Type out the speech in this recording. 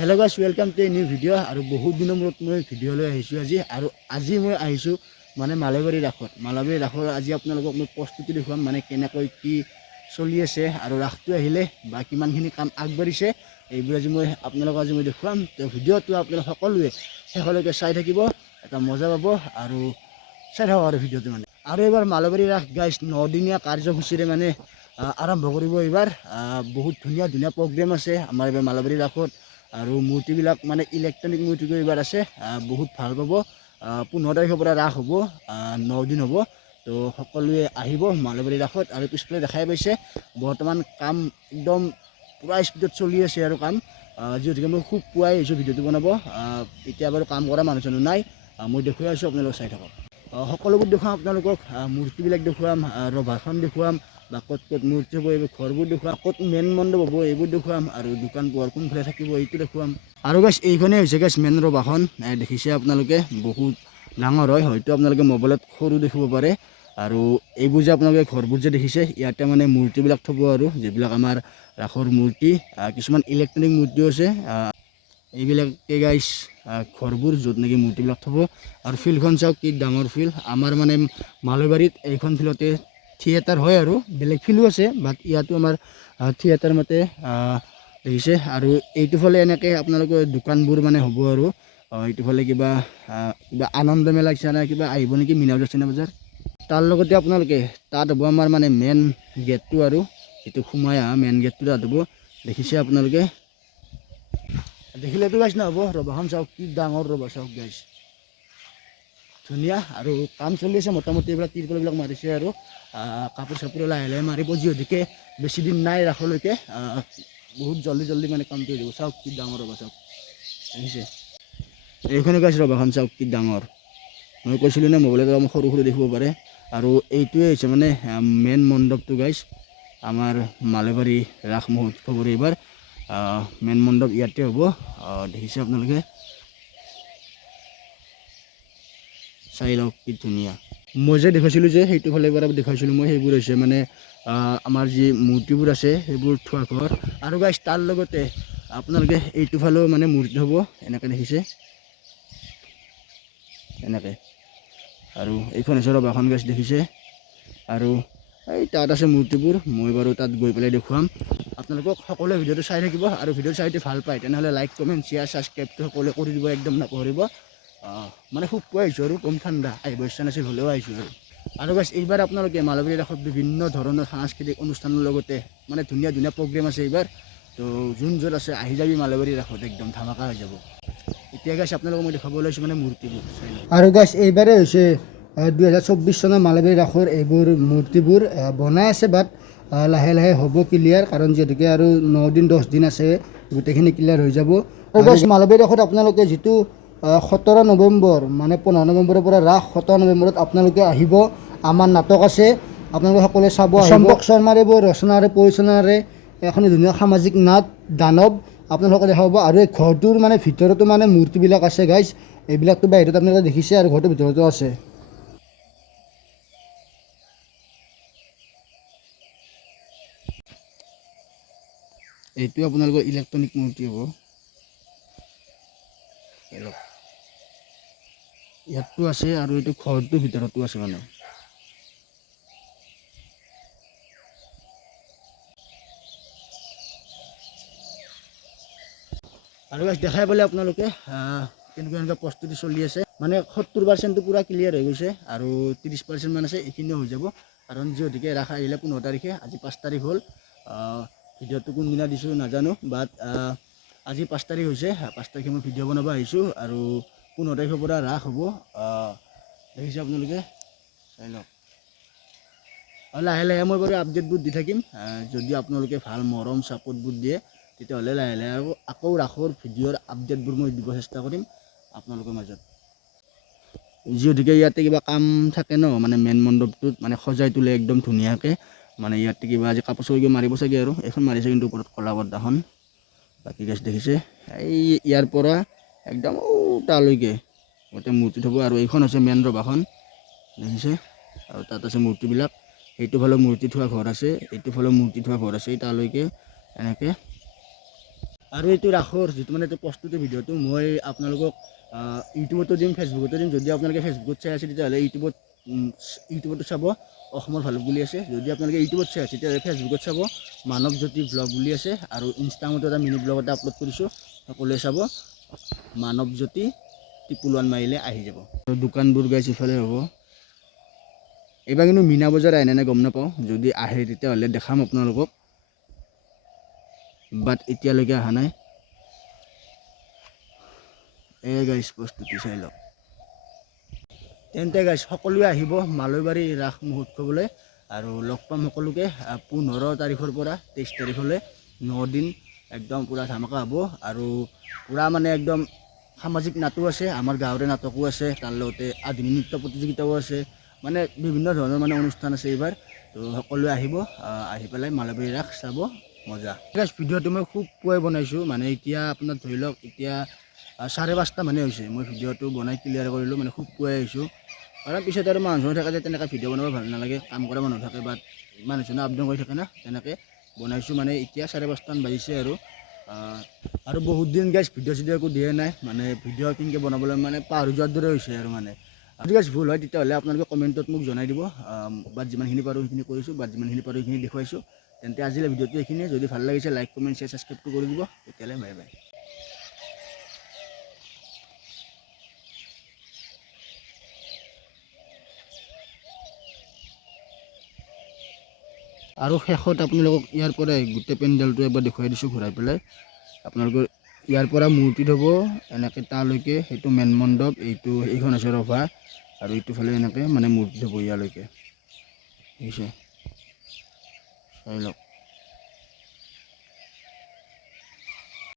Hello' guys, welcome to a new video'. আৰু বহুত দিনৰ মূৰত মই ভিডিঅ' লৈ আহিছোঁ আজি মই আহিছোঁ মানে মালয়বাৰী ৰাসৰ আজি আপোনালোকক মই প্ৰস্তুতি দেখুৱাম, মানে কেনেকৈ কি চলি আছে আৰু ৰাসটো আহিলে বা কিমানখিনি কাম আগবাঢ়িছে এইবোৰ আজি মই আপোনালোকক দেখুৱাম। তো ভিডিঅ'টো আপোনালোক সকলোৱে শেষলৈকে চাই থাকিব, এটা মজা পাব আৰু চাই থাকক আৰু ভিডিঅ'টো মানে। আৰু এইবাৰ মালয়বাৰী ৰাস গাইজ 9 দিনীয়া কাৰ্যসূচীৰে মানে আৰম্ভ কৰিব। এইবাৰ বহুত ধুনীয়া ধুনীয়া প্ৰগ্ৰেম আছে আমাৰ এইবাৰ মালয়বাৰী ৰাসত। আৰু মূৰ্তিবিলাক মানে ইলেক্ট্ৰনিক মূৰ্তিটো এইবাৰ আছে, বহুত ভাল পাব। 15 তাৰিখৰ পৰা ৰাস হ'ব, 9 দিন হ'ব। তো সকলোৱে আহিব মালয়বাৰী ৰাসত। আৰু পিছফালে দেখাই পাইছে বৰ্তমান কাম একদম পূৰা স্পীডত চলি আছে আৰু কাম, যিহেতুকে মই খুব পুৱাই আহিছোঁ ভিডিঅ'টো বনাব। এতিয়া বাৰু কাম কৰা মানুহ চানুহ নাই, মই দেখুৱাই আছোঁ, আপোনালোক চাই থাকক। সকলোবোৰ দেখুৱাম আপোনালোকক, মূৰ্তিবিলাক দেখুৱাম, ৰভাখন দেখুৱাম, বা ক'ত ক'ত মূৰ্তি হ'ব এইবোৰ ঘৰবোৰ দেখুৱাম, ক'ত মেইন মণ্ডপ হ'ব এইবোৰ দেখুৱাম, আৰু দোকান পোহাৰ কোনফালে থাকিব এইটো দেখুৱাম। আৰু গাইছ এইখনেই হৈছে গাইছ মেইন ৰভাখন, দেখিছে আপোনালোকে বহুত ডাঙৰ হয়, হয়তো আপোনালোকে মোবাইলত সৰু দেখিব পাৰে। আৰু এইবোৰ যে আপোনালোকে ঘৰবোৰ যে দেখিছে ইয়াতে মানে মূৰ্তিবিলাক থ'ব, আৰু যিবিলাক আমাৰ ৰাসৰ মূৰ্তি, কিছুমান ইলেক্ট্ৰনিক মূৰ্তিও আছে। এইবিলাকে গাইছ ঘৰবোৰ য'ত নেকি মূৰ্তিবিলাক থ'ব। আৰু ফিল্ডখন চাওক কি ডাঙৰ ফিল্ড। আমাৰ মানে মালয়বাৰীত এইখন ফিল্ডতে থিয়েটাৰ হয়, আৰু বেলেগ ফিল্ডো আছে, বাট ইয়াতো আমাৰ থিয়েটাৰ মতে দেখিছে। আৰু এইটো ফালে এনেকৈ আপোনালোকৰ দোকানবোৰ মানে হ'ব, আৰু এইটো ফালে কিবা আনন্দ মেলা নিচিনা কিবা আহিব নেকি, মীনা বজাৰ চিনা বজাৰ। তাৰ লগতে আপোনালোকে তাত হ'ব আমাৰ মানে মেইন গেটটো, আৰু এইটো সোমাই অহা মেইন গেটটো তাত হ'ব। দেখিছে আপোনালোকে, দেখিলেতো গাইছ নহ'ব, ৰভাখন চাওক কি ডাঙৰ ৰভা, চাওক গাইছ ধুনীয়া। আৰু কাম চলি আছে মোটামুটি, এইবিলাক তিৰপালবিলাক মাৰিছে, আৰু কাপোৰ চাপোৰ লাহে লাহে মাৰিব, যিহেতুকে বেছি দিন নাই ৰাসলৈকে। বহুত জল্দি মানে কামটো হৈ যাব। চাওক কি ডাঙৰ ৰভা, চাওক দেখিছে। এইখনে গাইছ ৰভাখন চাওক কি ডাঙৰ। মই কৈছিলোঁ নে মোবাইলত অলপ সৰু সৰু দেখিব পাৰে। আৰু এইটোৱে হৈছে মানে মেইন মণ্ডপটো গাইছ, আমাৰ মালয়বাৰী ৰাস মহোৎসৱৰ এইবাৰ মেইন মণ্ডপ ইয়াতে হ'ব। দেখিছে আপোনালোকে, চাই লওক কি ধুনীয়া। মই যে দেখাইছিলোঁ যে সেইটো ফালে পৰা দেখাইছিলোঁ মই, সেইবোৰ হৈছে মানে আমাৰ যি মূৰ্তিবোৰ আছে সেইবোৰ থোৱা ঘৰ। আৰু গাইছ তাৰ লগতে আপোনালোকে এইটো ফালেও মানে মূৰ্তি হ'ব, এনেকৈ দেখিছে এনেকৈ। আৰু এইখন হৈছে ৰভাখন গাইছ দেখিছে। আৰু এই তাত আছে মূৰ্তিবোৰ, মই বাৰু তাত গৈ পেলাই দেখুৱাম আপোনালোকক। সকলোৱে ভিডিঅ'টো চাই থাকিব, আৰু ভিডিঅ'টো চাই যদি ভাল পায় তেনেহ'লে লাইক কমেণ্ট শ্বেয়াৰ ছাবস্ক্ৰাইবটো সকলোৱে কৰি দিব, একদম নপাহৰিব। মানে খুব পুৱাই আহিছোঁ আৰু কম ঠাণ্ডা, আহিব ইচ্ছা নাছিল হ'লেও আহিছোঁ। আৰু গাইছ এইবাৰ আপোনালোকে মালয়বাৰী ৰাসত বিভিন্ন ধৰণৰ সাংস্কৃতিক অনুষ্ঠানৰ লগতে মানে ধুনীয়া ধুনীয়া প্ৰগ্ৰেম আছে এইবাৰ। তো যোন য'ত আছে আহি যাবি মালয়বাৰী ৰাসত, একদম ধামাকা হৈ যাব। এতিয়া গাইছ আপোনালোকক মই দেখাব ওলাইছোঁ মানে মূৰ্তিবোৰ। আৰু গাইছ এইবাৰেই হৈছে 2024 চনৰ মালয়বাৰী ৰাসৰ এইবোৰ মূৰ্তিবোৰ বনাই আছে, বাট লাহে লাহে হ'ব ক্লিয়াৰ, কাৰণ যিহেতুকে আৰু 9 দিন 10 দিন আছে, গোটেইখিনি ক্লিয়াৰ হৈ যাব। আৰু গাইছ মালয়বাৰী ৰাসত আপোনালোকে যিটো 17 নৱেম্বৰ মানে 15 নৱেম্বৰৰ পৰা ৰাস, 17 নৱেম্বৰত আপোনালোকে আহিব। আমাৰ নাটক আছে, আপোনালোকে সকলোৱে চাব আহিব। চম্পক শৰ্মাৰ এইবোৰ ৰচনাৰে পৰিচালনাৰে এখন ধুনীয়া সামাজিক নাট দানৱ আপোনালোকে দেখা পাব। আৰু এই ঘৰটোৰ মানে ভিতৰতো মানে মূৰ্তিবিলাক আছে গাইছ, এইবিলাকতো বাহিৰত আপোনালোকে দেখিছে, আৰু ঘৰটোৰ ভিতৰতো আছে। এইটো আপোনালোকৰ ইলেক্ট্ৰনিক মূৰ্তি হ'ব, ইয়াতো আছে, আৰু এইটো ঘৰটোৰ ভিতৰতো আছে মানে। আৰু দেখাই পালে আপোনালোকে কেনেকুৱা কেনেকুৱা প্ৰস্তুতি চলি আছে। মানে 70% পূৰা ক্লিয়াৰ হৈ গৈছে, আৰু 30% মান আছে, এইখিনিও হৈ যাব। কাৰণ যিহেতুকে ৰাস আহিলে 15 তাৰিখে, আজি 5 তাৰিখ হ'ল। ভিডিঅ'টো কোনদিনা দিছোঁ নাজানো, বাট আজি 5 তাৰিখ হৈছে, 5 তাৰিখে মই ভিডিঅ' বনাব আহিছোঁ। আৰু 15 তাৰিখৰ পৰা ৰাস হ'ব, দেখিছে আপোনালোকে, চাই লওক। লাহে লাহে মই বাৰু আপডেটবোৰ দি থাকিম, যদি আপোনালোকে ভাল মৰম ছাপোৰ্টবোৰ দিয়ে তেতিয়াহ'লে লাহে লাহে আকৌ ৰাসৰ ভিডিঅ'ৰ আপডেটবোৰ মই দিব চেষ্টা কৰিম আপোনালোকৰ মাজত। যিহেতুকে ইয়াতে কিবা কাম থাকে ন, মানে মেইন মণ্ডপটোত মানে সজাই তোলে একদম ধুনীয়াকৈ। মানে ইয়াতে কিবা আজি কাপোৰ চাপোৰ মাৰিব চাগে, আৰু এইখন মাৰিছে কিন্তু ওপৰত কলা পৰ্দাখন। বাকী গাইছ দেখিছে, এই ইয়াৰ পৰা একদম তালৈকে গোটেই মূৰ্তি থ'ব। আৰু এইখন হৈছে মেইন ৰভাখন, দেখিছে। আৰু তাত আছে মূৰ্তিবিলাক, এইটো ফালেও মূৰ্তি থোৱা ঘৰ আছে, এইটো ফালেও মূৰ্তি থোৱা ঘৰ আছে, তালৈকে এনেকৈ। আৰু এইটো ৰাসৰ যিটো মানে এইটো প্ৰস্তুতি ভিডিঅ'টো মই আপোনালোকক ইউটিউবতো দিম, ফেচবুকতো দিম। যদি আপোনালোকে ফেচবুকত চাই আছে তেতিয়াহ'লে ইউটিউবতো চাব অসমৰ ভালুক বুলি আছে। যদি আপোনালোকে ইউটিউবত চাই আছে তেতিয়াহ'লে ফেচবুকত চাব মানৱ জ্যোতি ব্লগ বুলি আছে। আৰু ইনষ্টাগ্ৰামতো এটা মিনি ব্লগ এটা আপলোড কৰিছোঁ, সকলোৱে চাব মানৱ জ্যোতি টিপুল 1 মাৰিলে আহি যাব। আৰু দোকানবোৰ গাইছ ইফালে হ'ব। এইবাৰ কিন্তু মীনা বজাৰ আহে নে গম নাপাওঁ, যদি আহে তেতিয়াহ'লে দেখাম আপোনালোকক, বাট এতিয়ালৈকে অহা নাই। এই গাইছ প্ৰস্তুতি চাই লওক। তেন্তে গাইছ সকলোৱে আহিব মালৈবাৰী ৰাস মহোৎসৱলৈ আৰু লগ পাম সকলোকে 15 তাৰিখৰ পৰা 23 তাৰিখলৈ 9 দিন একদম পূৰা ধামাকা হ'ব। আৰু পূৰা মানে একদম সামাজিক নাটো আছে, আমাৰ গাঁৱৰে নাটকো আছে, তাৰ লগতে আধুনিক নৃত্য প্ৰতিযোগিতাও আছে, মানে বিভিন্ন ধৰণৰ মানে অনুষ্ঠান আছে এইবাৰ। তো সকলোৱে আহিব, আহি পেলাই মালৈবাৰী ৰাস চাব, মজা। গাইছ ভিডিঅ'টো মই খুব পুৱাই বনাইছোঁ, মানে এতিয়া আপোনাৰ ধৰি লওক এতিয়া 5:30 মানে হৈছে। মই ভিডিঅ'টো বনাই ক্লিয়াৰ কৰিলোঁ, মানে খুব পুৱাই আহিছোঁ। কাৰণ পিছত আৰু মানুহ থাকে যে তেনেকৈ ভিডিঅ' বনাব ভাল নালাগে, কাম কৰা মানুহ থাকে বা মানুহজনে আপ ডাউন কৰি থাকে না, তেনেকৈ বনাইছোঁ। মানে এতিয়া 5:30 মান বাজিছে আৰু বহুত দিন গাইছ ভিডিঅ' চিডিঅ' একো দিয়া নাই, মানে ভিডিঅ' কেনেকৈ বনাবলৈ মানে পাহৰি যোৱাৰ দৰে হৈছে আৰু মানে। যদি গাইছ ভুল হয় তেতিয়াহ'লে আপোনালোকে কমেণ্টত মোক জনাই দিব। বাট যিমানখিনি পাৰোঁ সেইখিনি কৰিছোঁ, বাট যিমানখিনি পাৰোঁ সেইখিনি দেখুৱাইছোঁ। তেন্তে আজিলৈ ভিডিঅ'টো এইখিনিয়ে। যদি ভাল লাগিছে লাইক কমেণ্ট শ্বেয়াৰ ছাবস্ক্ৰাইবটো কৰি দিব। তেতিয়াহ'লে বাই বাই। আৰু শেষত আপোনালোকক ইয়াৰ পৰা গোটেই পেণ্ডেলটো এবাৰ দেখুৱাই দিছোঁ ঘূৰাই পেলাই। আপোনালোকৰ ইয়াৰ পৰা মূৰ্তিত হ'ব এনেকৈ তালৈকে, সেইটো মেন মণ্ডপ, এইখন আছে ৰভা, আৰু এইটো ফালে এনেকৈ মানে মূৰ্তিত হ'ব ইয়ালৈকে। বুজিছে, চাই লওক।